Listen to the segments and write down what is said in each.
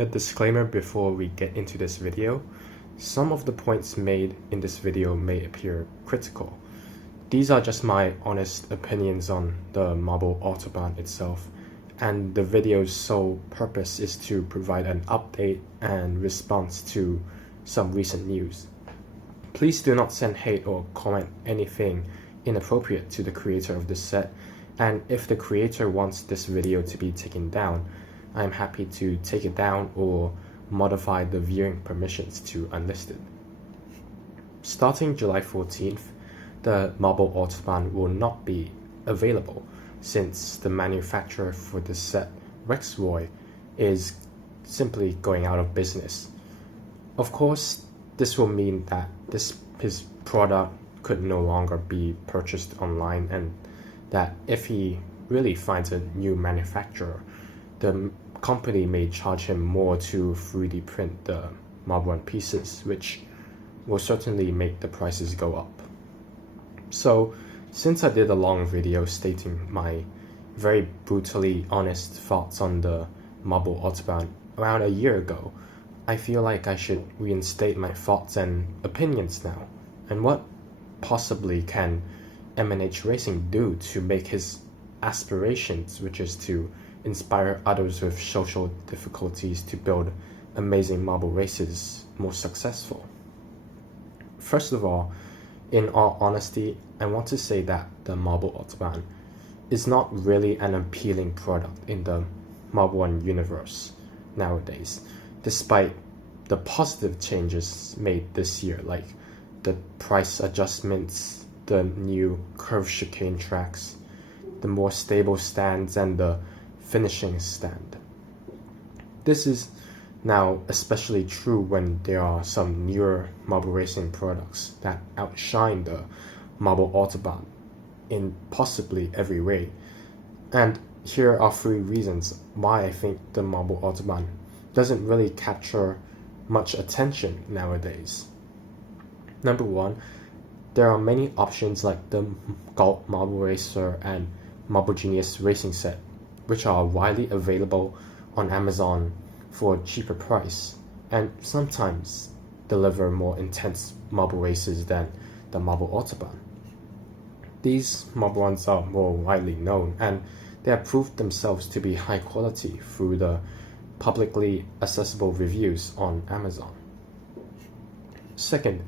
A disclaimer before we get into this video. Some of the points made in this video may appear critical. These are just my honest opinions on the Marble Autobahn itself, and the video's sole purpose is to provide an update and response to some recent news. Please do not send hate or comment anything inappropriate to the creator of this set, and if the creator wants this video to be taken down, I'm happy to take it down or modify the viewing permissions to unlisted. Starting July 14th, the Marble Autobahn will not be available since the manufacturer for this set, Rexroy, is simply going out of business. Of course, this will mean that his product could no longer be purchased online, and that if he really finds a new manufacturer, the company may charge him more to 3D print the Marble pieces, which will certainly make the prices go up. So, since I did a long video stating my very brutally honest thoughts on the Marble Autobahn around a year ago, I feel like I should reinstate my thoughts and opinions now. And what possibly can MNH Racing do to make his aspirations, which is to inspire others with social difficulties to build amazing marble races, more successful? First of all, in all honesty, I want to say that the Marble Autobahn is not really an appealing product in the Marble 1 universe nowadays, despite the positive changes made this year, like the price adjustments, the new curved chicane tracks, the more stable stands, and the finishing stand. This is now especially true when there are some newer marble racing products that outshine the Marble Autobahn in possibly every way. And here are 3 reasons why I think the Marble Autobahn doesn't really capture much attention nowadays. Number 1, there are many options like the Galt Marble Racer and Marble Genius Racing Set, which are widely available on Amazon for a cheaper price, and sometimes deliver more intense marble races than the Marble Autobahn. These marble ones are more widely known, and they have proved themselves to be high quality through the publicly accessible reviews on Amazon. Second,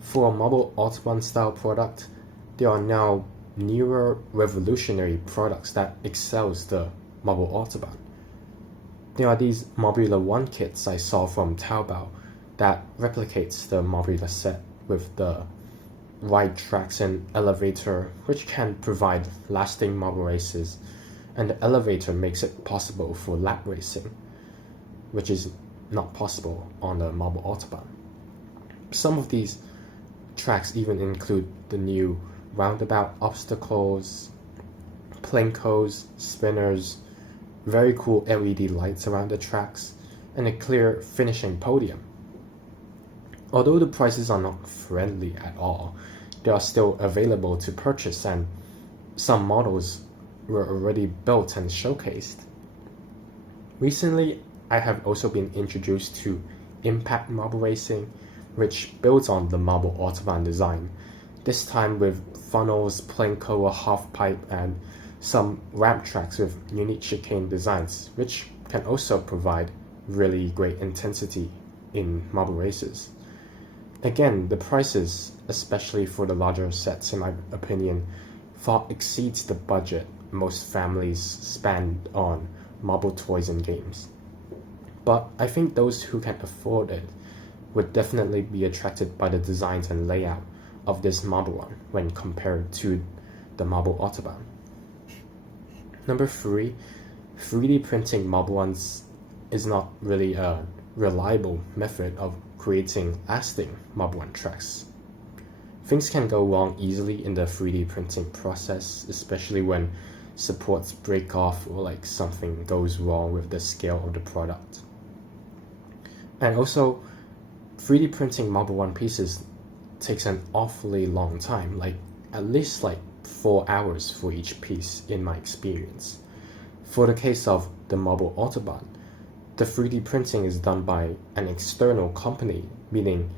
for a Marble Autobahn style product, there are now newer revolutionary products that excels the Marble Autobahn. There are these Marbula 1 kits I saw from Taobao that replicates the Marbula set with the wide tracks and elevator, which can provide lasting marble races, and the elevator makes it possible for lap racing, which is not possible on the Marble Autobahn. Some of these tracks even include the new roundabout obstacles, plinkos, spinners, very cool LED lights around the tracks, and a clear finishing podium. Although the prices are not friendly at all, they are still available to purchase, and some models were already built and showcased. Recently, I have also been introduced to Impact Marble Racing, which builds on the Marble Autobahn design, this time with funnels, plinko, a half pipe, and some ramp tracks with unique chicane designs, which can also provide really great intensity in marble races. Again, the prices, especially for the larger sets, in my opinion, far exceeds the budget most families spend on marble toys and games. But I think those who can afford it would definitely be attracted by the designs and layout of this marble one when compared to the Marble Autobahn. Number 3, 3D printing marble ones is not really a reliable method of creating lasting Marble 1 tracks. Things can go wrong easily in the 3D printing process, especially when supports break off or like something goes wrong with the scale of the product. And also, 3D printing Marble 1 pieces takes an awfully long time, like at least 4 hours for each piece in my experience. For the case of the Marble Autobahn, the 3D printing is done by an external company, meaning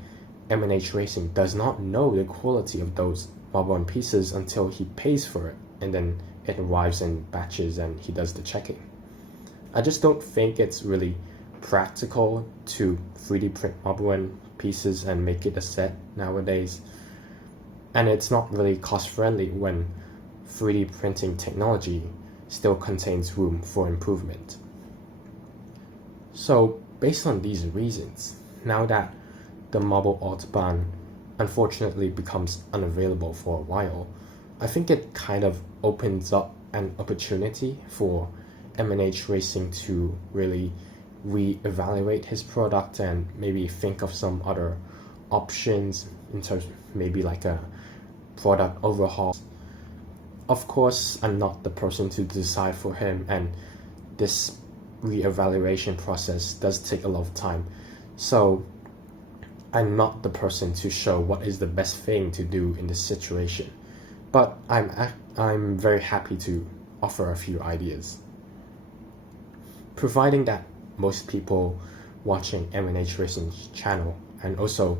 M&H Racing does not know the quality of those Marble pieces until he pays for it, and then it arrives in batches and he does the checking. I just don't think it's really practical to 3D print Marble pieces and make it a set nowadays. And it's not really cost friendly when 3D printing technology still contains room for improvement. So based on these reasons, now that the Marble Autobahn unfortunately becomes unavailable for a while, I think it kind of opens up an opportunity for M&H Racing to really re-evaluate his product and maybe think of some other options in terms of maybe like a product overhaul. Of course, I'm not the person to decide for him, and this re-evaluation process does take a lot of time. So I'm not the person to show what is the best thing to do in this situation. But I'm very happy to offer a few ideas. Providing that most people watching M&H Racing's channel, and also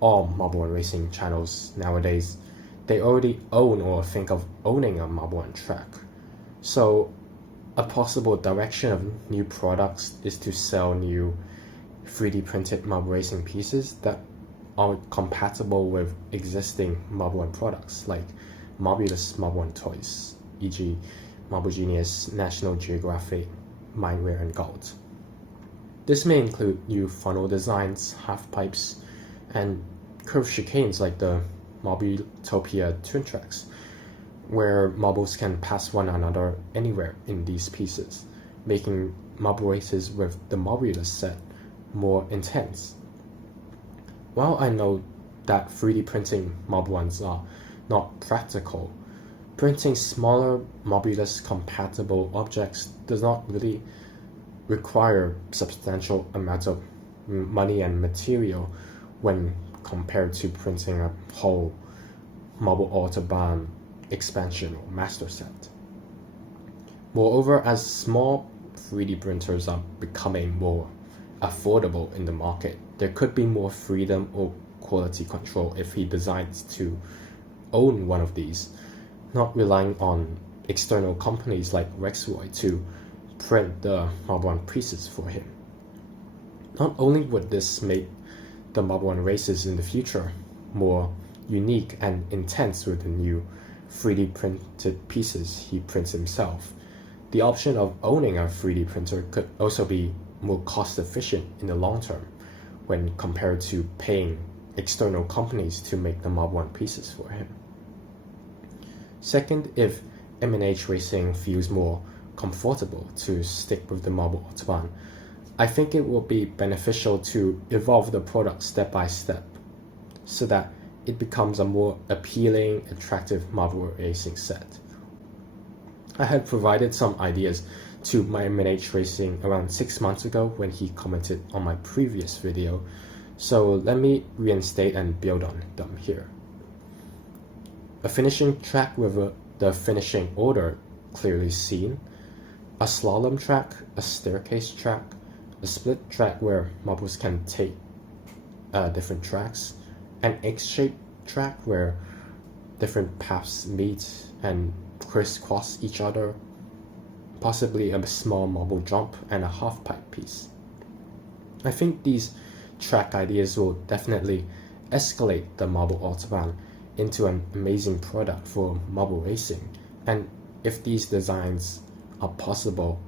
all Marble Racing channels nowadays, they already own or think of owning a Marble track. So a possible direction of new products is to sell new 3D printed Marble Racing pieces that are compatible with existing Marble products like Marbulous Marble toys, e.g. Marble Genius, National Geographic, Mindware, and Gold. This may include new funnel designs, half pipes, and curved chicanes like the Marbletopia twin tracks, where marbles can pass one another anywhere in these pieces, making marble races with the Marbulous set more intense. While I know that 3D printing marble ones are not practical, printing smaller Marbulous compatible objects does not really require substantial amounts of money and material when compared to printing a whole Marble Autobahn expansion or master set. Moreover, as small 3D printers are becoming more affordable in the market, there could be more freedom or quality control if he decides to own one of these, not relying on external companies like Rexroy to print the Marble pieces for him. Not only would this make the Marble races in the future more unique and intense with the new 3D printed pieces he prints himself, the option of owning a 3D printer could also be more cost efficient in the long term when compared to paying external companies to make the Marble pieces for him. Second, if M&H Racing feels more comfortable to stick with the Marble Autobahn, I think it will be beneficial to evolve the product step by step so that it becomes a more appealing, attractive Marble Racing set. I had provided some ideas to my M&H Racing around 6 months ago when he commented on my previous video, so let me reinstate and build on them here. A finishing track with the finishing order clearly seen, a slalom track, a staircase track, a split track where marbles can take different tracks, an X-shaped track where different paths meet and crisscross each other, possibly a small marble jump, and a half pipe piece. I think these track ideas will definitely escalate the Marble Autobahn into an amazing product for marble racing, and if these designs are possible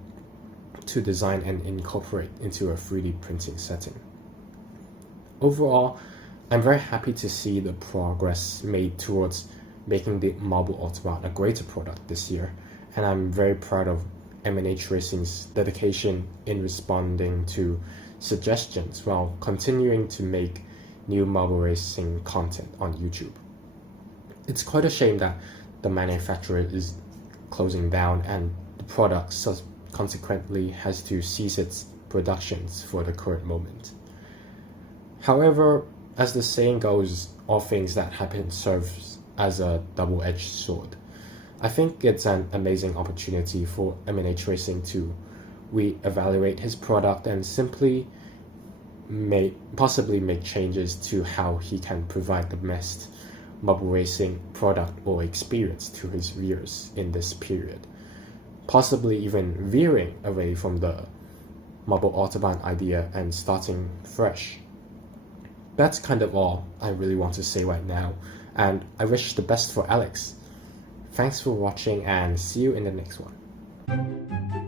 to design and incorporate into a 3D printing setting. Overall, I'm very happy to see the progress made towards making the Marble Autobahn a greater product this year, and I'm very proud of M&H Racing's dedication in responding to suggestions while continuing to make new marble racing content on YouTube. It's quite a shame that the manufacturer is closing down and the product consequently has to cease its productions for the current moment. However, as the saying goes, all things that happen serves as a double-edged sword. I think it's an amazing opportunity for M&H Racing to we evaluate his product and simply possibly make changes to how he can provide the best marble racing product or experience to his viewers in this period, possibly even veering away from the Marble Autobahn idea and starting fresh. That's kind of all I really want to say right now, and I wish the best for Alex. Thanks for watching and see you in the next one.